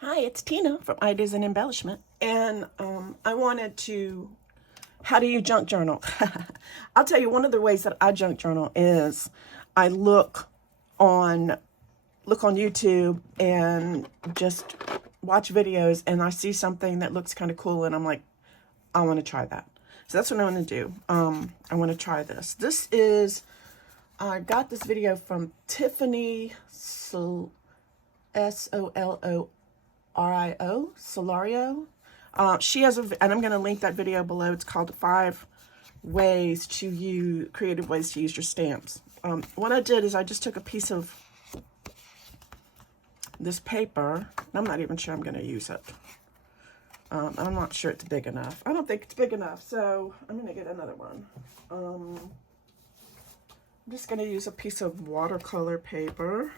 Hi, it's Tina from Ideas and Embellishment, and I wanted to, how do you junk journal? I'll tell you, one of the ways that I junk journal is I look on YouTube and just watch videos, and I see something that looks kind of cool, and I'm like, I want to try that. So that's what I want to do. I want to try this. I got this video from Tiffany Solorio, Solorio. She has and I'm going to link that video below. It's called 5 Ways to Use, Creative Ways to Use Your Stamps. What I did is I just took a piece of this paper. I'm not even sure I'm going to use it. I'm not sure it's big enough. I don't think it's big enough, so I'm going to get another one. I'm just going to use a piece of watercolor paper.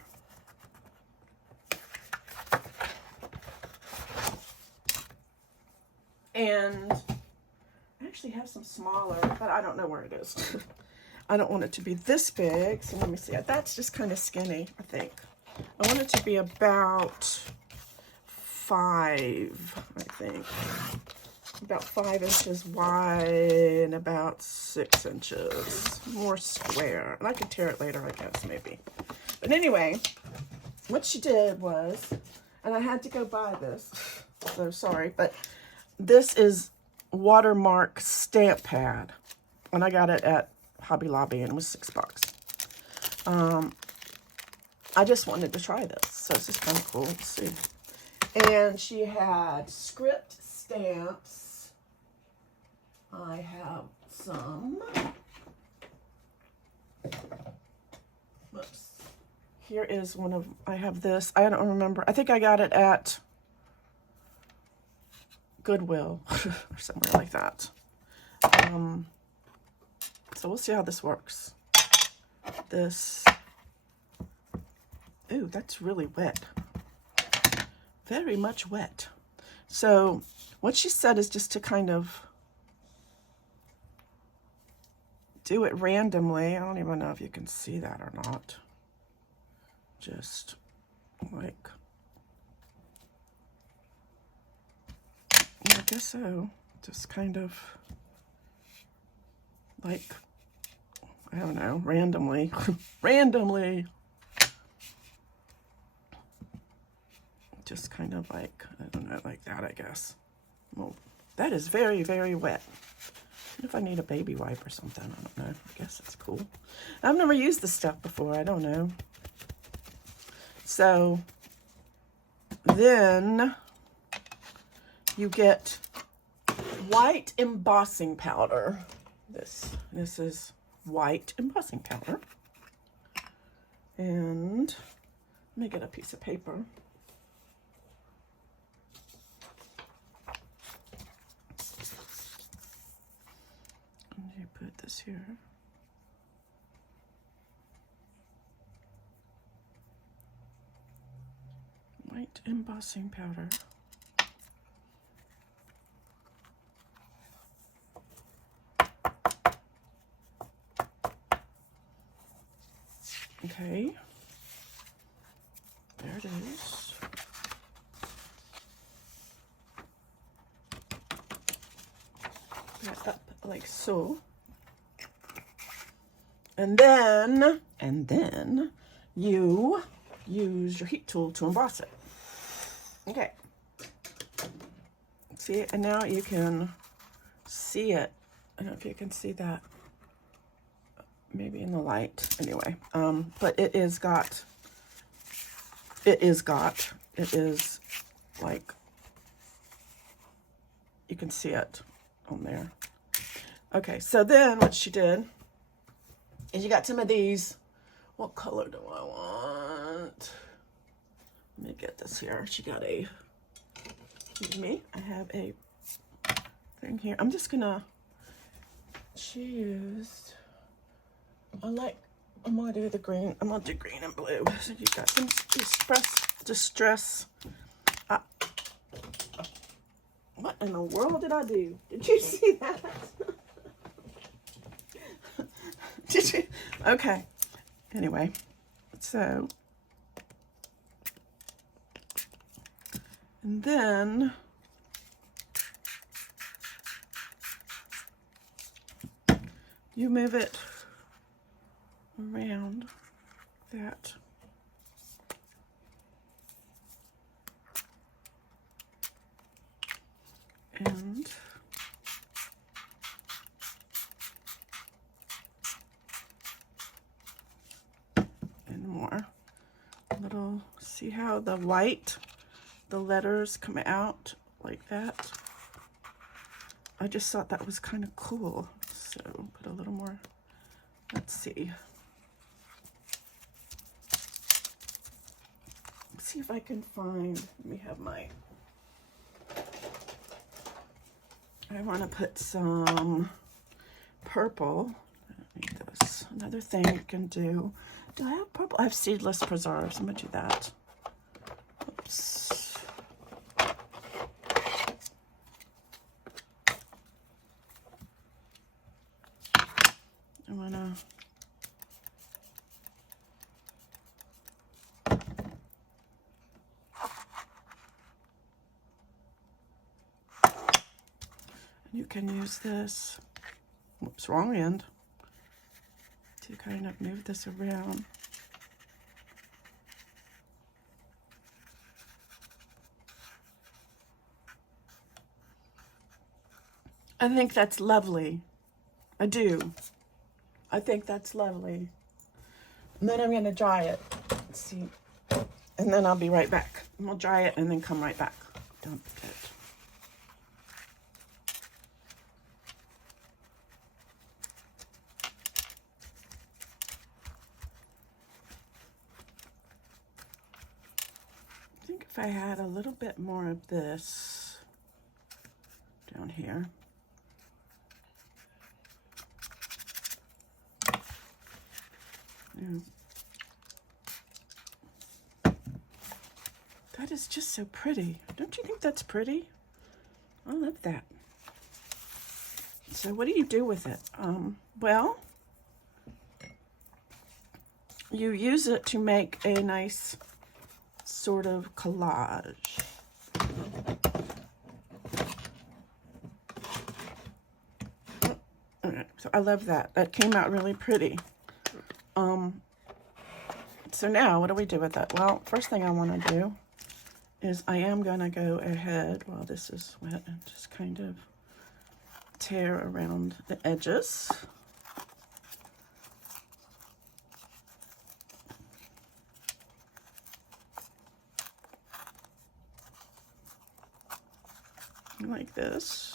And I actually have some smaller, but I don't know where it is. I don't want it to be this big, so let me see. That's just kind of skinny, I think. I want it to be about 5, I think. About 5 inches wide and about 6 inches. More square. And I could tear it later, I guess, maybe. But anyway, what she did was, and I had to go buy this, so sorry, but this is Watermark stamp pad, and I got it at Hobby Lobby, and it was $6. I just wanted to try this, so it's just kind of cool. Let's see. And she had script stamps. I have some. Whoops. Here is one of. I have this. I don't remember. I think I got it at Goodwill or somewhere like that. So we'll see how this works. Ooh, that's really wet. Very much wet. So what she said is just to kind of do it randomly. I don't even know if you can see that or not. Just like, I guess so. Just kind of like, I don't know, randomly. Randomly. Just kind of like, I don't know, like that, I guess. Well, that is very, very wet. If I need a baby wipe or something, I don't know. I guess that's cool. I've never used this stuff before. I don't know. So then you get white embossing powder. This is white embossing powder. And let me get a piece of paper. And you put this here. White embossing powder. Okay, there it is. That up like so. And then you use your heat tool to emboss it. Okay. See, and now you can see it. I don't know if you can see that. Maybe in the light, anyway. But it is like, you can see it on there. Okay, so then what she did is you got some of these. What color do I want? Let me get this here. She got excuse me, I have a thing here. I'm gonna I'm gonna do the green. I'm gonna do green and blue. So you got some distress. What in the world did I do? Did you see that? Did you? Okay. Anyway, so And then you move it around that. And more. Little, see how the white, the letters come out like that? I just thought that was kind of cool. So put a little more, let's see. Let's see if I can find, let me have my, I want to put some purple. I don't need this. Another thing you can do. Do I have purple? I have seedless preserves. I'm going to do that. Oops. I want to you can use this, whoops, wrong end, to kind of move this around. I think that's lovely. I do. I think that's lovely. And then I'm going to dry it. Let's see. And then I'll be right back. And we'll dry it and then come right back. Dump it. I think if I had a little bit more of this down here. Yeah. That is just so pretty. Don't you think that's pretty? I love that. So what do you do with it? Well, you use it to make a nice sort of collage. So I love that. That came out really pretty. So now what do we do with it? Well, first thing I want to do is I am going to go ahead while this is wet and just kind of tear around the edges. Like this.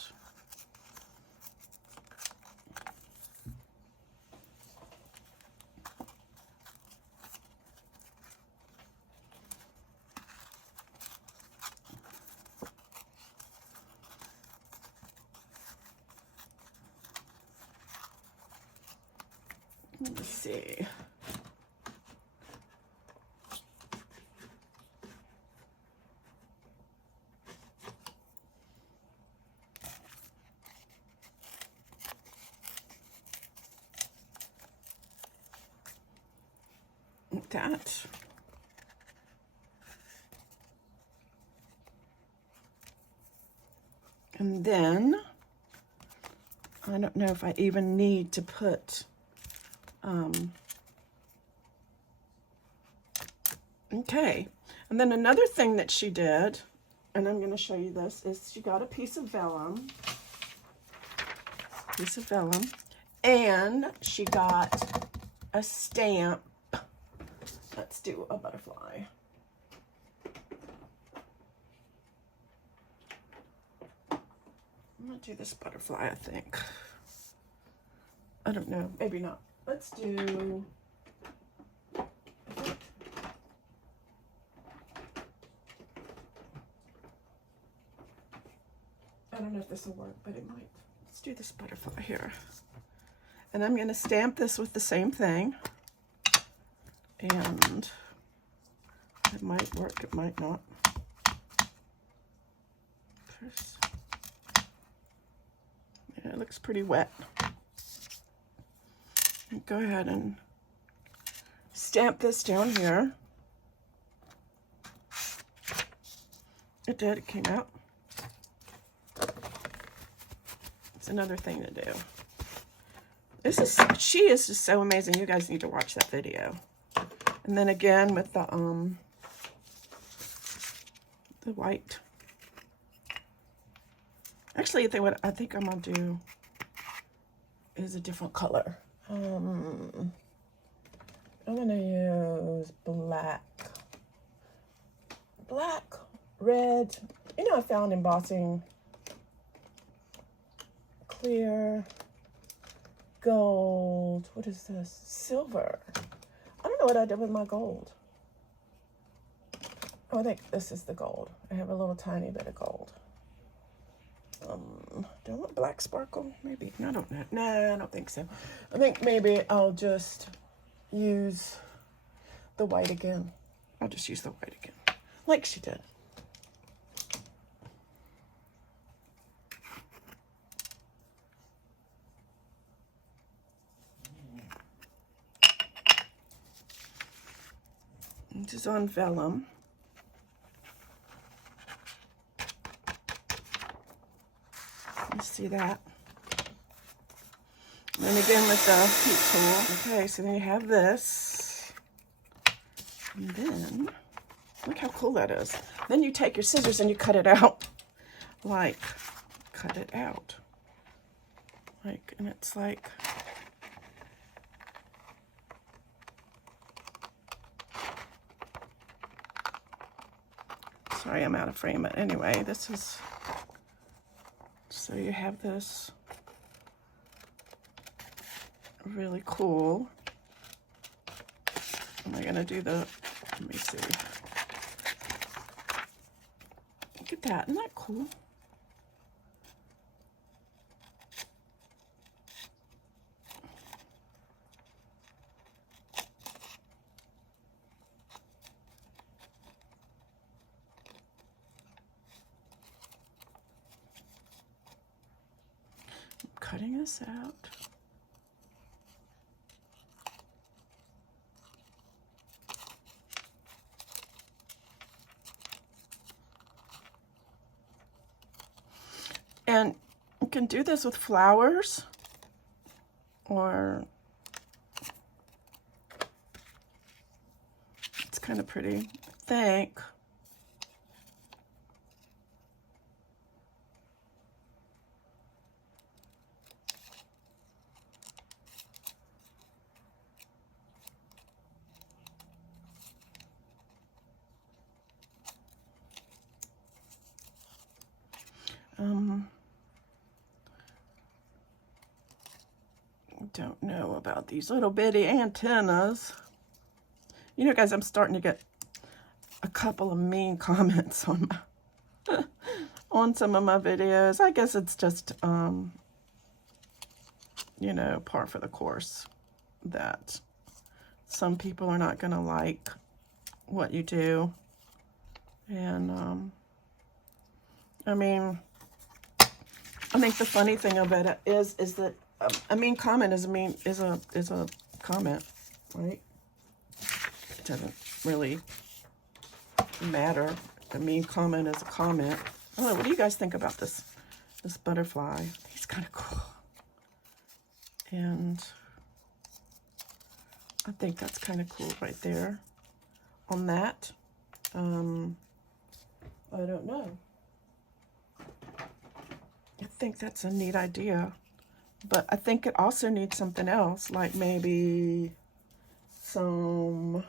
Let's see. Like that. And then, I don't know if I even need to put, okay. And then another thing that she did, and I'm going to show you this, is she got a piece of vellum. And she got a stamp. Let's do a butterfly. I'm going to do this butterfly, I think. I don't know. Maybe not. Let's do... I don't know if this will work, but it might. Let's do this butterfly here. And I'm going to stamp this with the same thing. And it might work, it might not. Yeah, it looks pretty wet. Go ahead and stamp this down here. It did. It came out. It's another thing to do. She is just so amazing. You guys need to watch that video. And then again with the white. Actually, what I think I'm gonna do is a different color. I'm gonna use black, red. You know, I found embossing, clear, gold. What is this? Silver. I don't know what I did with my gold. Oh, I think this is the gold. I have a little tiny bit of gold. Do I want black sparkle? Maybe. I don't know. No, I don't think so. I think maybe I'll just use the white again. I'll just use the white again, like she did. This is on Vellum. You see that? And then again with the heat tool. Okay, so then you have this. And then, look how cool that is. Then you take your scissors and you cut it out. Like, cut it out. Like, and it's like, sorry, I'm out of frame. But anyway, this is, so you have this really cool. Am I gonna do the, let me see. Look at that, isn't that cool? Cutting this out. And you can do this with flowers, or it's kind of pretty, I think. Don't know about these little bitty antennas. You know, guys, I'm starting to get a couple of mean comments on my on some of my videos. I guess it's just you know, par for the course that some people are not gonna like what you do. And I mean, I think the funny thing about it is that a mean comment is a comment, right? It doesn't really matter. A mean comment is a comment. I don't know. What do you guys think about this butterfly? He's kind of cool, and I think that's kind of cool right there on that. I don't know. I think that's a neat idea. But I think it also needs something else, like maybe some,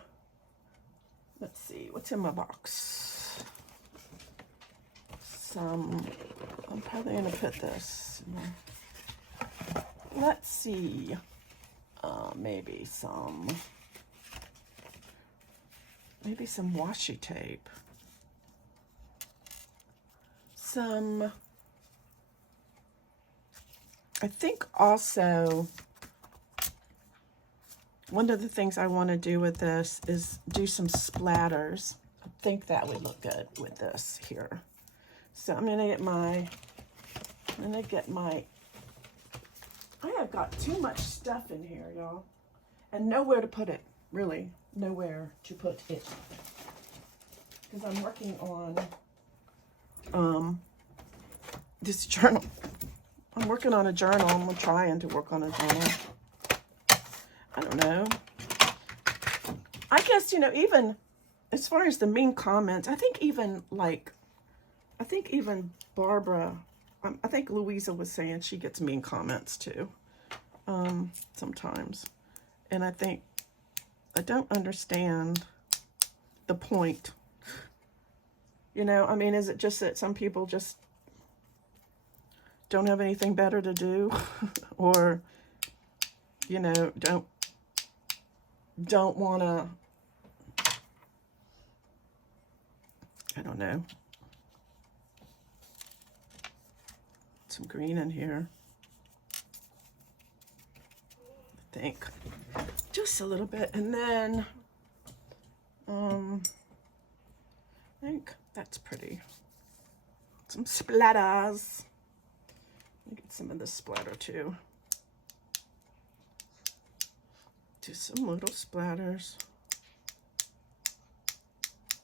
let's see, what's in my box? I'm probably going to put this in there. Let's see, maybe some washi tape. I think also one of the things I want to do with this is do some splatters. I think that would look good with this here. So I'm gonna get my, I have got too much stuff in here, y'all, and nowhere to put it, really, nowhere to put it. Because I'm working on this journal. I'm working on a journal. I'm trying to work on a journal. I don't know. I guess, you know, even as far as the mean comments, I think even Barbara, I think Louisa was saying she gets mean comments too, sometimes. And I think, I don't understand the point. You know, I mean, is it just that some people just don't have anything better to do? Or, you know, don't want to, I don't know. Some green in here. I think. Just a little bit. And then, I think that's pretty. Some splatters. Let me get some of this splatter too. Do some little splatters.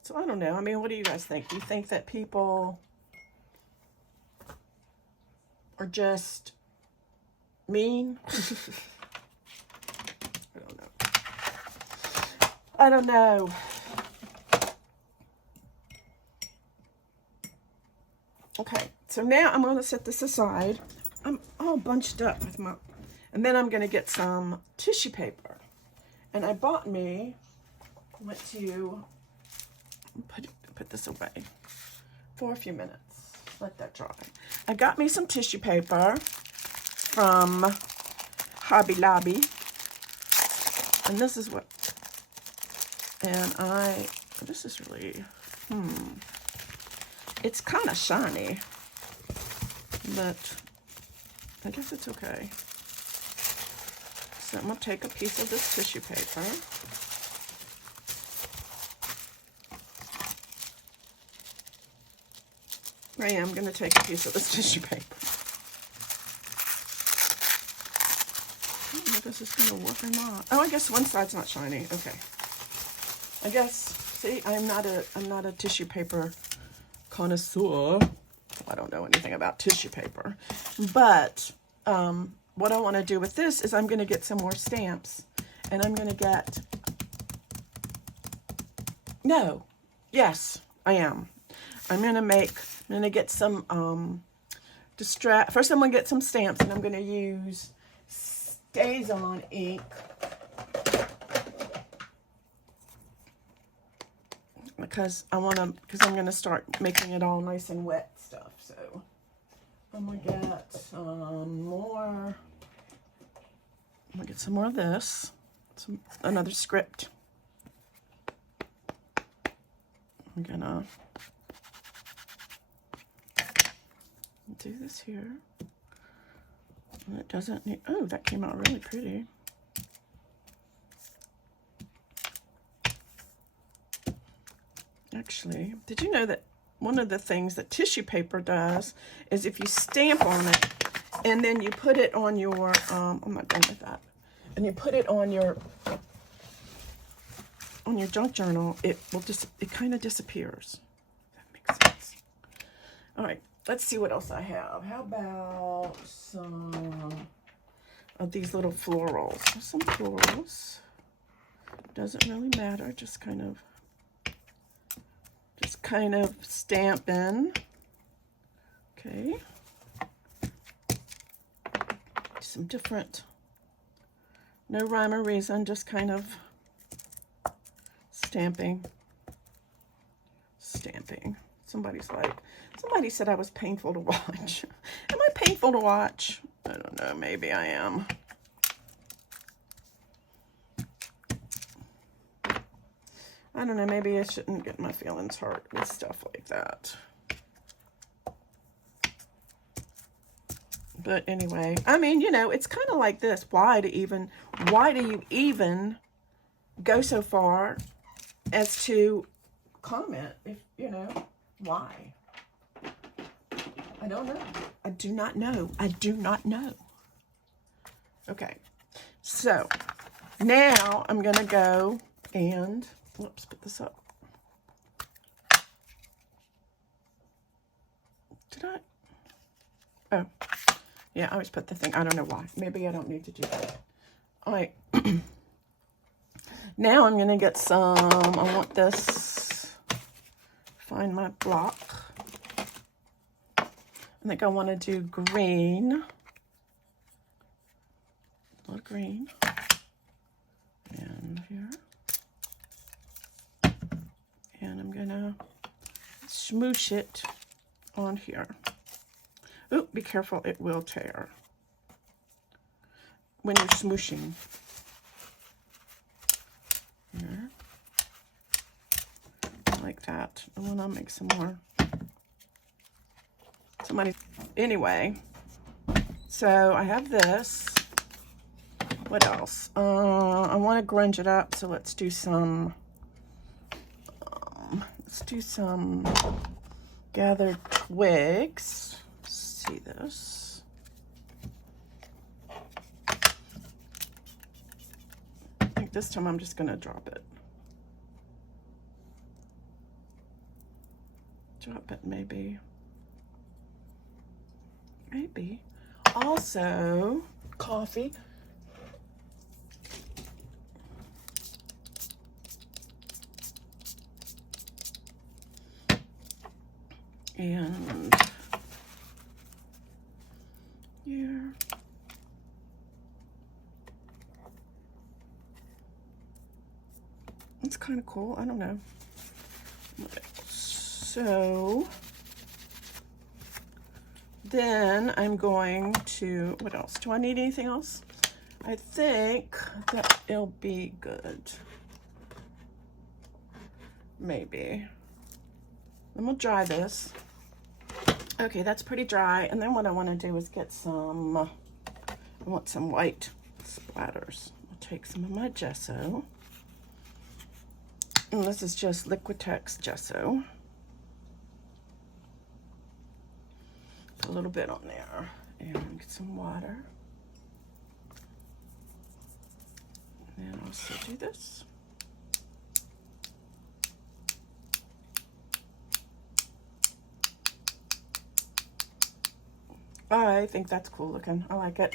So I don't know. I mean, what do you guys think? Do you think that people are just mean? I don't know. Okay, so now I'm going to set this aside. I'm all bunched up with my, and then I'm going to get some tissue paper. And I bought me, went to put this away for a few minutes. Let that dry. I got me some tissue paper from Hobby Lobby. And this is what, and this is really, it's kind of shiny, but I guess it's okay. So I'm going to take a piece of this tissue paper. I am going to take a piece of this tissue paper. I don't know if this is going to work or not. Oh, I guess one side's not shiny. Okay. I guess, see, I'm not a tissue paper connoisseur. I don't know anything about tissue paper. But what I want to do with this is I'm going to get some more stamps. And I'm going to get... No. Yes, I am. I'm going to get some... First I'm going to get some stamps. And I'm going to use StazOn ink. Because I'm going to start making it all nice and wet stuff. So I'm going to get some more. I'm going to get some more of this. Another script. I'm going to do this here. And it doesn't need, oh, that came out really pretty. Actually, did you know that one of the things that tissue paper does is if you stamp on it and then you put it on your, I'm not done with that, and you put it on your junk journal, it kind of disappears. That makes sense. All right, let's see what else I have. How about some of these little florals? Some florals. Doesn't really matter, just kind of stamp in. Okay. Some different, no rhyme or reason, just kind of stamping. Somebody said I was painful to watch. Am I painful to watch? I don't know, maybe I am. I don't know, maybe I shouldn't get my feelings hurt with stuff like that. But anyway, I mean, you know, it's kind of like this. Why do you even go so far as to comment if, you know, why? I don't know. I do not know. I do not know. Okay. So now I'm going to go and, whoops, put this up. Did I? Oh, yeah, I always put the thing. I don't know why. Maybe I don't need to do that. All right. Now I'm going to get some, I want this, find my block. I think I want to do green. A little green. And here. And I'm going to smoosh it on here. Ooh, be careful, it will tear when you're smooshing. Here. Like that. And then I'll make some more. Anyway, so I have this. What else? I want to grunge it up, so let's do some gathered twigs. See this. I think this time I'm just going to drop it. Drop it, maybe. Maybe. Also, coffee. And here. It's kind of cool. I don't know. So then I'm going to, what else? Do I need anything else? I think that it'll be good. Maybe. Then we'll dry this. Okay, that's pretty dry. And then what I want to do is get some, I want some white splatters. I'll take some of my gesso. And this is just Liquitex gesso. Put a little bit on there. And get some water. And then also do this. I think that's cool looking. I like it.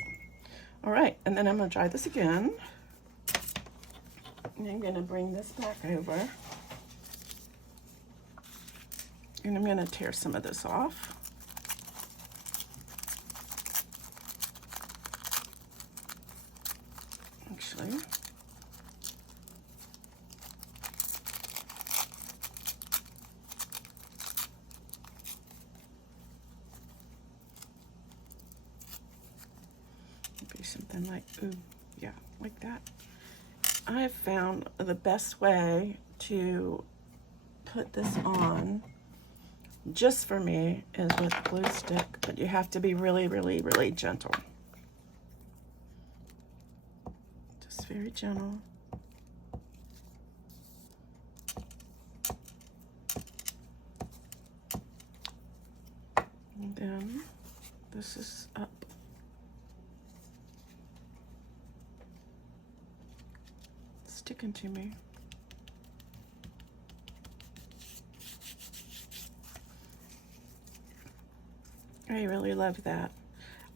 All right, and then I'm gonna try this again. And I'm gonna bring this back over. And I'm gonna tear some of this off. Actually. Something like, ooh, yeah, like that. I have found the best way to put this on, just for me, is with glue stick, but you have to be really, really, really gentle. Just very gentle. And then this is up. Sticking to me. I really love that.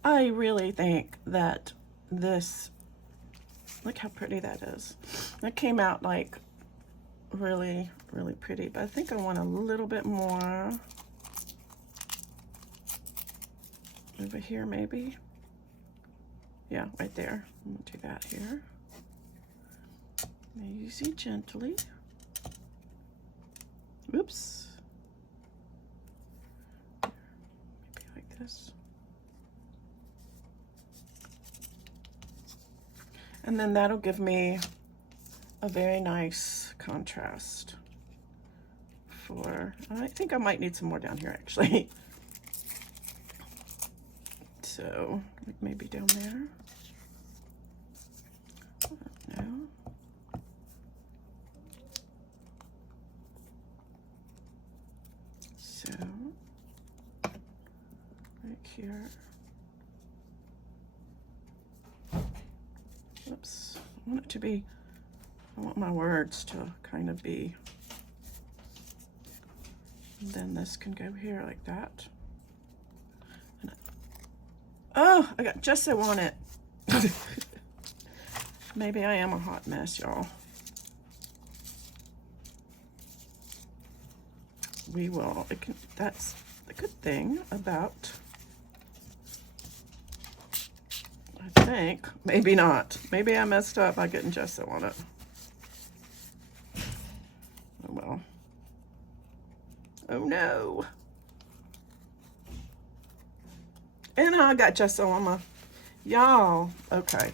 I really think that this, look how pretty that is. That came out like really, really pretty, but I think I want a little bit more over here maybe. Yeah, right there. I'm gonna do that here. Easy, gently. Oops. Maybe like this. And then that'll give me a very nice contrast for, I think I might need some more down here actually. So maybe down there. No. So, right here. Oops. I want it to be, I want my words to kind of be, and then this can go here like that. Oh, I got gesso on it. Maybe I am a hot mess, y'all. We will. That's the good thing about, I think, maybe not. Maybe I messed up by getting gesso on it. Oh well. Oh no. And I got gesso on my, y'all, okay.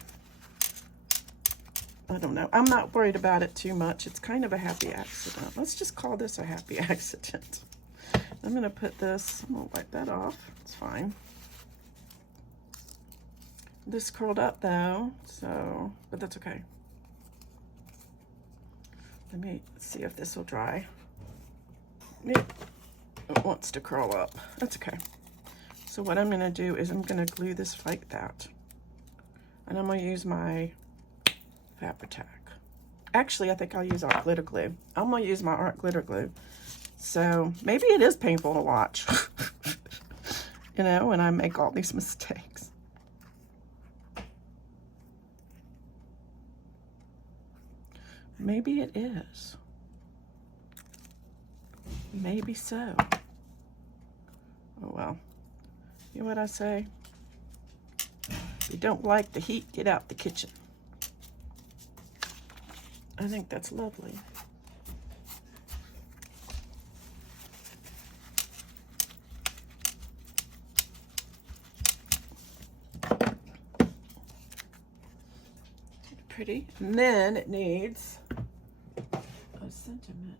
I don't know. I'm not worried about it too much. It's kind of a happy accident. Let's just call this a happy accident. I'm going to put this, I'm going to wipe that off. It's fine. This curled up though, so, but that's okay. Let me see if this will dry. It wants to curl up. That's okay. So what I'm going to do is I'm going to glue this like that. And I'm going to use my Fabri-Tac. Actually, I think I'll use art glitter glue. I'm going to use my art glitter glue. So maybe it is painful to watch, you know, when I make all these mistakes. Maybe it is. Maybe so. Oh well. You know what I say? If you don't like the heat, get out the kitchen. I think that's lovely. Pretty. And then it needs a sentiment.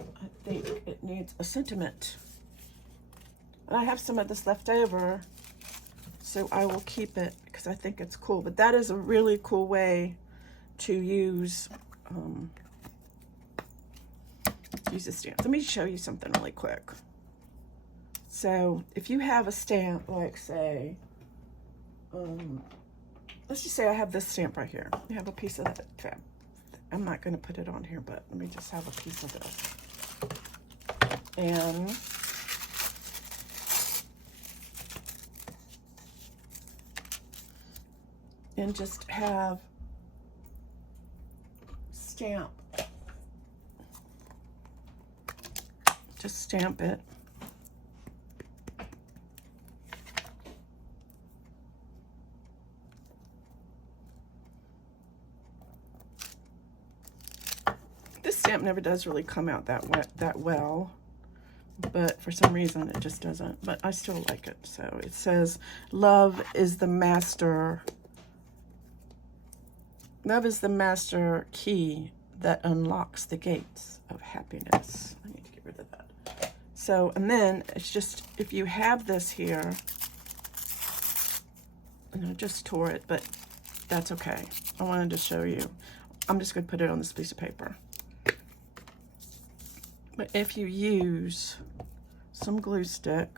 I think it needs a sentiment. And I have some of this left over, so I will keep it because I think it's cool. But that is a really cool way to use the stamps. Let me show you something really quick. So if you have a stamp, like say, let's just say I have this stamp right here. I have a piece of that fab. I'm not going to put it on here, but let me just have a piece of this. And just have stamp. Just stamp it. This stamp never does really come out that well, but for some reason it just doesn't. But I still like it. So it says, "Love is the master. Love is the master key that unlocks the gates of happiness." I need to get rid of that. So, and then it's just, if you have this here, and I just tore it, but that's okay. I wanted to show you. I'm just going to put it on this piece of paper. But if you use some glue stick,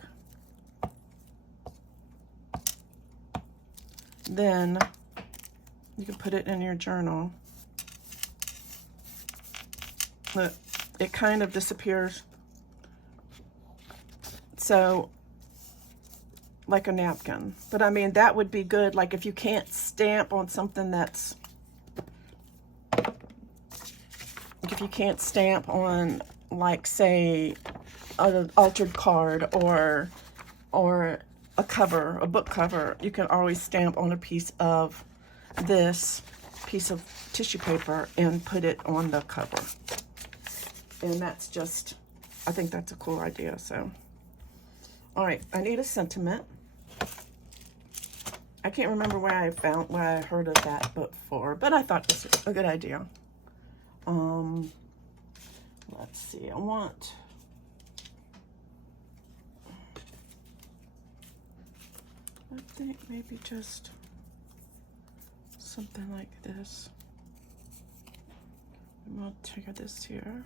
then you can put it in your journal. Look, it kind of disappears. So, like a napkin. But I mean, that would be good, like if you can't stamp on something that's, like if you can't stamp on, like say, an altered card or a cover, a book cover, you can always stamp on a piece of this piece of tissue paper and put it on the cover. And that's just, I think that's a cool idea. So, all right, I need a sentiment. I can't remember where I heard of that before, but I thought this was a good idea. Let's see, I think maybe just something like this. I'm gonna tear this here.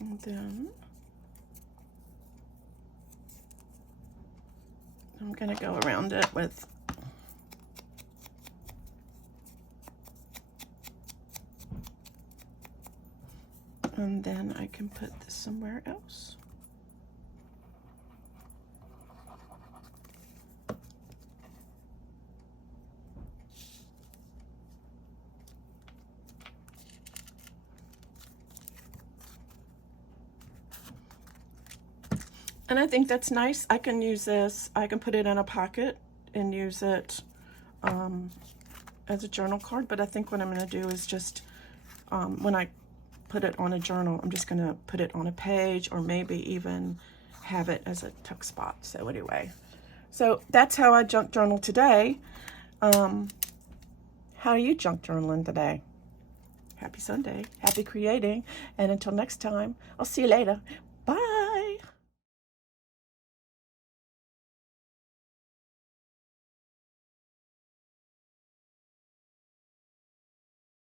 And then I'm gonna go around it with And then I can put this somewhere else. And I think that's nice. I can use this, I can put it in a pocket and use it as a journal card, but I think what I'm going to do is just, when I put it on a journal, I'm just going to put it on a page, or maybe even have it as a tuck spot. So anyway, so that's how I junk journal today. How are you junk journaling today? Happy Sunday, happy creating, and until next time, I'll see you later.